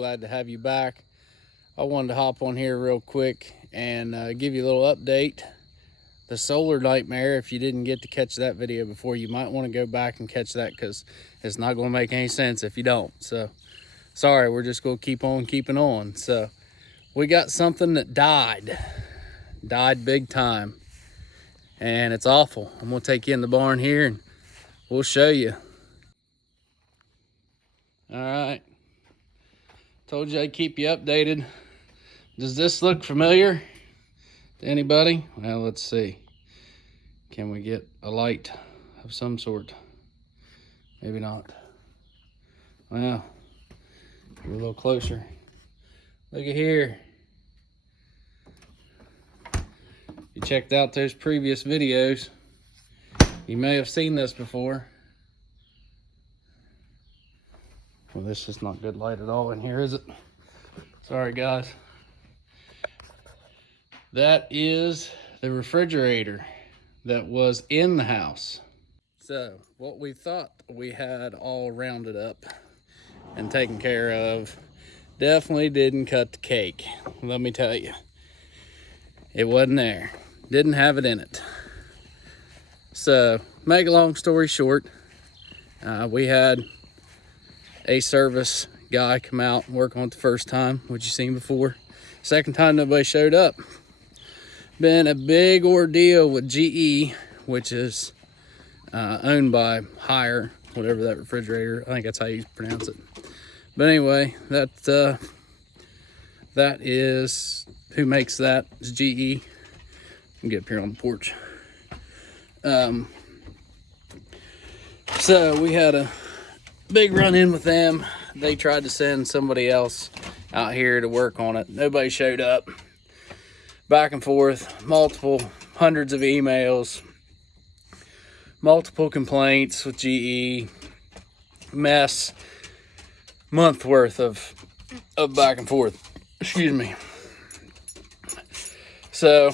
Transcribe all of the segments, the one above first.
glad to have you back. I wanted to hop on here real quick and give you a little update. The solar nightmare, if you didn't get to catch that video before, you might want to go back and catch that, because it's not going to make any sense if you don't. So sorry, we're just going to keep on keeping on. So we got something that died big time, and it's awful. I'm going to take you in the barn here and we'll show you. All right, told you I'd keep you updated. Does this look familiar to anybody? Well, let's see. Can we get a light of some sort? Maybe not. Well, get a little closer. Look at here. You checked out those previous videos, you may have seen this before. Well, this is not good light at all in here, is it? Sorry, guys. That is the refrigerator that was in the house. So what we thought we had all rounded up and taken care of definitely didn't cut the cake. Let me tell you, it wasn't there. Didn't have it in it. So make a long story short, we had a service guy come out and work on it the first time, which you seen before. Second time, nobody showed up. Been a big ordeal with GE, which is owned by Hire, whatever that refrigerator, I think that's how you pronounce it. But anyway, that is who makes that. It's GE. Get up here on the porch. So we had a big run-in with them. They tried to send somebody else out here to work on it. Nobody showed up. Back and forth, multiple hundreds of emails, multiple complaints with GE, mess, month worth of back and forth. Excuse me. So,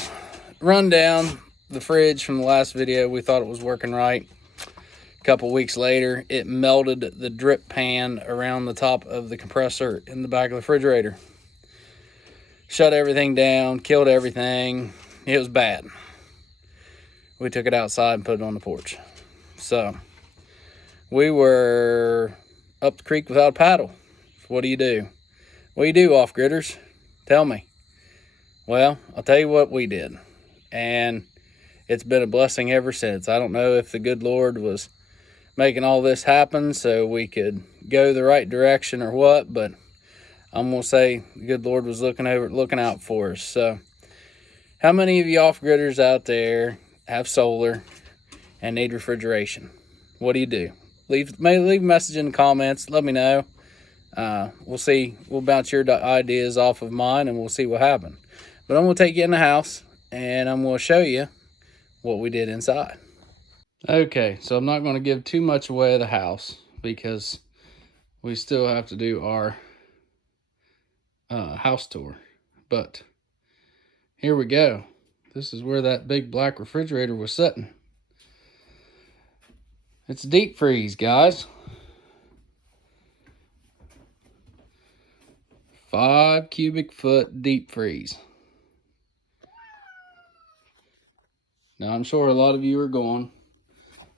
run down the fridge from the last video. We thought it was working right. A couple weeks later, it melted the drip pan around the top of the compressor in the back of the refrigerator. Shut everything down, killed everything. It was bad. We took it outside and put it on the porch. So we were up the creek without a paddle. What do you do? What do you do, off-gridders? Tell me. Well, I'll tell you what we did. And it's been a blessing ever since. I don't know if the good Lord was making all this happen so we could go the right direction or what, but I'm going to say the good Lord was looking out for us. So how many of you off-gridders out there have solar and need refrigeration? What do you do? Leave a message in the comments. Let me know. We'll see. We'll bounce your ideas off of mine and we'll see what happens. But I'm going to take you in the house and I'm going to show you what we did inside. Okay, so I'm not going to give too much away of the house because we still have to do our house tour. But here we go. This is where that big black refrigerator was sitting. It's deep freeze, guys. 5 cubic foot deep freeze. Now I'm sure a lot of you are going,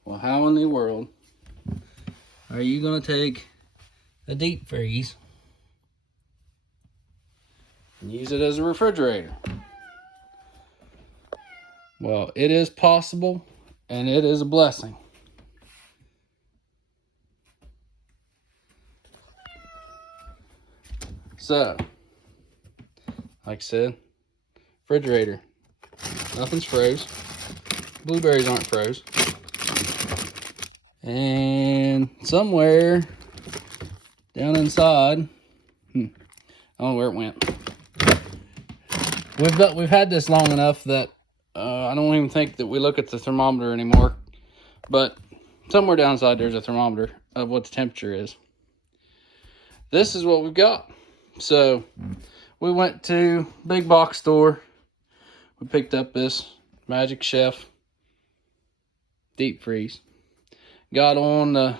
well, how in the world are you going to take a deep freeze and use it as a refrigerator? Well, it is possible and it is a blessing. So, like I said, refrigerator. Nothing's froze. Blueberries aren't froze. And somewhere down inside, I don't know where it went. We've had this long enough that I don't even think that we look at the thermometer anymore. But somewhere down inside there's a thermometer of what the temperature is. This is what we've got. So we went to big box store. We picked up this Magic Chef deep freeze. Got on the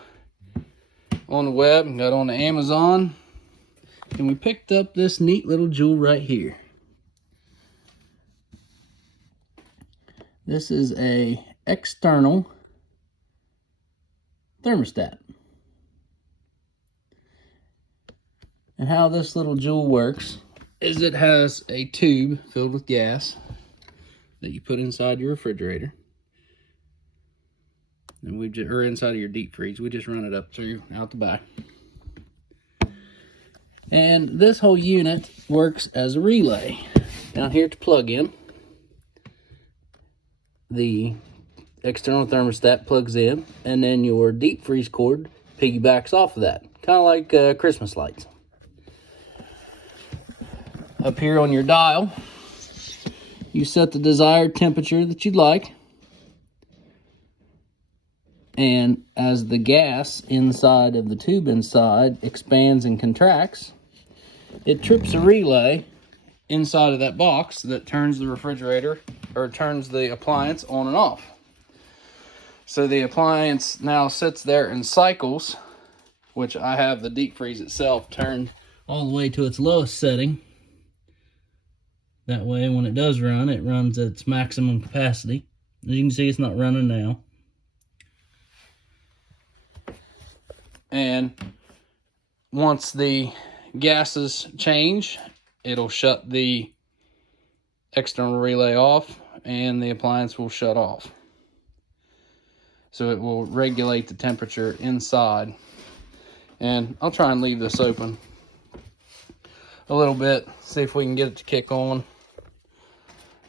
web, got on the Amazon, And we picked up this neat little jewel right here. This is a external thermostat. And how this little jewel works is it has a tube filled with gas that you put inside your refrigerator. And or inside of your deep freeze. We just run it up through out the back. And this whole unit works as a relay. Down here to plug in, the external thermostat plugs in, and then your deep freeze cord piggybacks off of that. Kind of like Christmas lights. Up here on your dial, you set the desired temperature that you'd like. And as the gas inside of the tube inside expands and contracts, it trips a relay inside of that box that turns the refrigerator, or turns the appliance on and off. So the appliance now sits there and cycles, which I have the deep freeze itself turned all the way to its lowest setting. That way, when it does run, it runs at its maximum capacity. As you can see, it's not running now. And once the gases change, it'll shut the external relay off and the appliance will shut off. So it will regulate the temperature inside. And I'll try and leave this open a little bit, see if we can get it to kick on.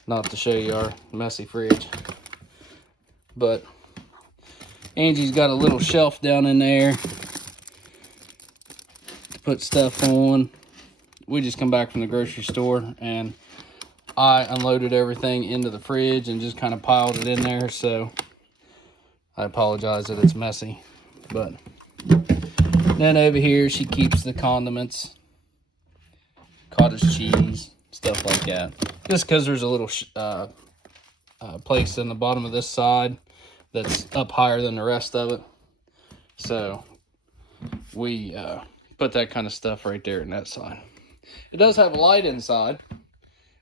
Not to show you our messy fridge, but Angie's got a little shelf down in there to put stuff on. We just come back from the grocery store and I unloaded everything into the fridge and just kind of piled it in there, so I apologize that it's messy. But then over here she keeps the condiments, cottage cheese, stuff like that. Just because there's a little place in the bottom of this side that's up higher than the rest of it. So we put that kind of stuff right there in that side. It does have a light inside.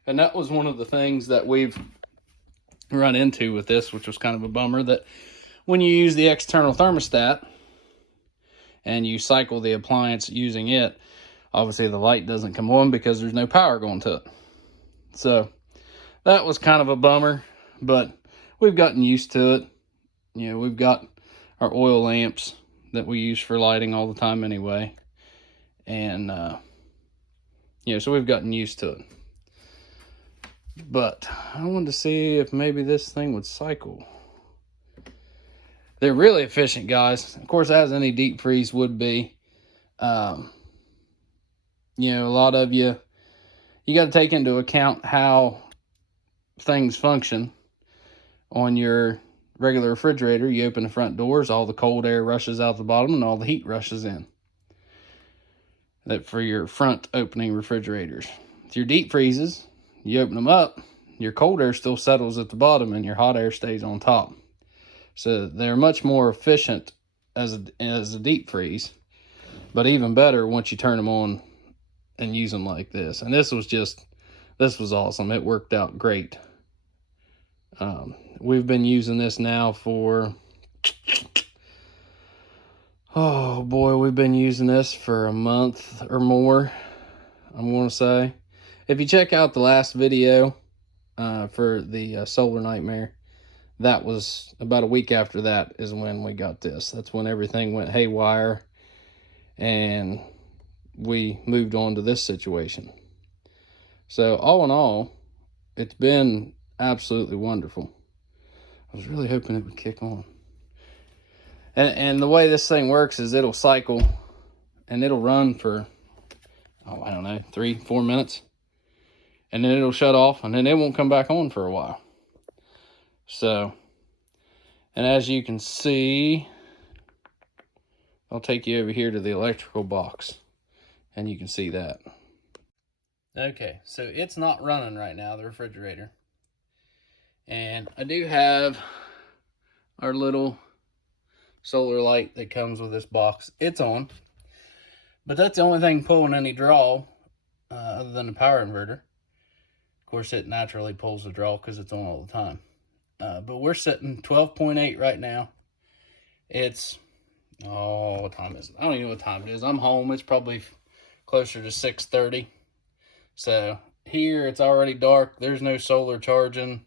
And that was one of the things that we've run into with this, which was kind of a bummer, that when you use the external thermostat and you cycle the appliance using it, obviously the light doesn't come on because there's no power going to it. So that was kind of a bummer, but we've gotten used to it. You know, we've got our oil lamps that we use for lighting all the time anyway. And, so we've gotten used to it. But I wanted to see if maybe this thing would cycle. They're really efficient, guys. Of course, as any deep freeze would be. A lot of you got to take into account how things function. On your regular refrigerator, you open the front doors, all the cold air rushes out the bottom and all the heat rushes in. That for your front opening refrigerators. With your deep freezes, you open them up, your cold air still settles at the bottom and your hot air stays on top. So they're much more efficient as a deep freeze, but even better once you turn them on and use them like this. And this was awesome. It worked out great. We've been using this now for, we've been using this for a month or more, I'm going to say. If you check out the last video for the Solar Nightmare, that was about a week after that is when we got this. That's when everything went haywire and we moved on to this situation. So all in all, it's been absolutely wonderful. I was really hoping it would kick on. And the way this thing works is it'll cycle and it'll run for, 3-4 minutes. And then it'll shut off and then it won't come back on for a while. So, and as you can see, I'll take you over here to the electrical box and you can see that. Okay, so it's not running right now, the refrigerator. And I do have our little solar light that comes with this box. It's on, But that's the only thing pulling any draw other than the power inverter. Of course, it naturally pulls the draw because it's on all the time. But we're sitting 12.8 right now. It's, oh, what time is it? I don't even know what time it is. I'm home. It's probably closer to 6:30. So here it's already dark. There's no solar charging.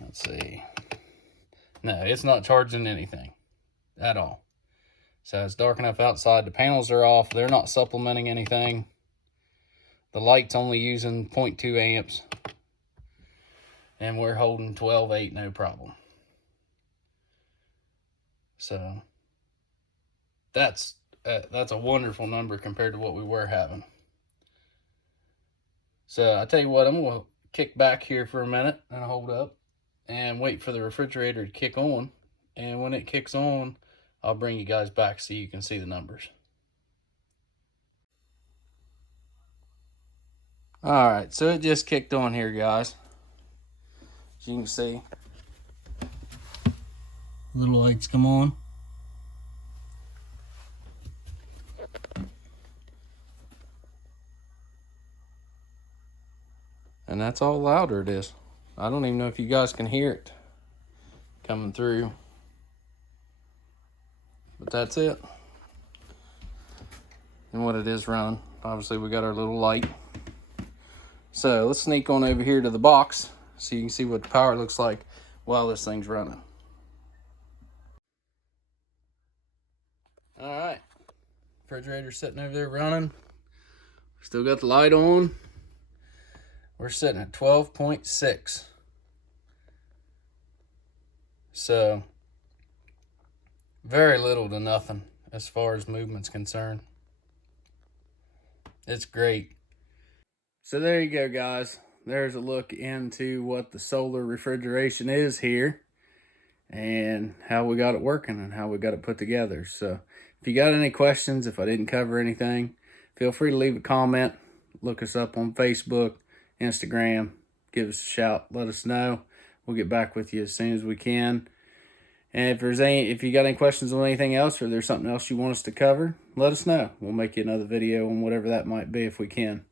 Let's see. No, it's not charging anything at all. So it's dark enough outside. The panels are off. They're not supplementing anything. The light's only using 0.2 amps. And we're holding 12.8, no problem. So that's a wonderful number compared to what we were having. So I tell you what, I'm going to kick back here for a minute and hold up and wait for the refrigerator to kick on. And when it kicks on, I'll bring you guys back so you can see the numbers. All right, so it just kicked on here, guys. As you can see, little lights come on. And that's all louder it is. I don't even know if you guys can hear it coming through. But that's it. And what it is running. Obviously we got our little light. So let's sneak on over here to the box so you can see what the power looks like while this thing's running. All right, refrigerator's sitting over there running. Still got the light on. We're sitting at 12.6. So very little to nothing as far as movement's concerned. It's great. So there you go, guys. There's a look into what the solar refrigeration is here and how we got it working and how we got it put together. So if you got any questions, if I didn't cover anything, feel free to leave a comment. Look us up on Facebook, Instagram. Give us a shout. Let us know. We'll get back with you as soon as we can. And if you got any questions on anything else, or there's something else you want us to cover, let us know. We'll make you another video on whatever that might be if we can.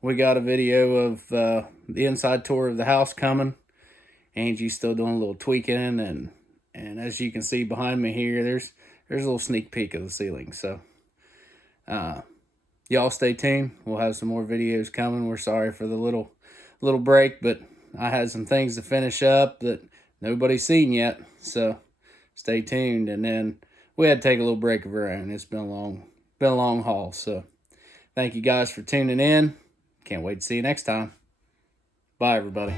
We got a video of the inside tour of the house coming. Angie's still doing a little tweaking, and as you can see behind me here, there's a little sneak peek of the ceiling. So y'all stay tuned. We'll have some more videos coming. We're sorry for the little break, but I had some things to finish up that nobody's seen yet. So stay tuned. And then we had to take a little break of our own. It's been a long haul. So thank you guys for tuning in. Can't wait to see you next time. Bye, everybody.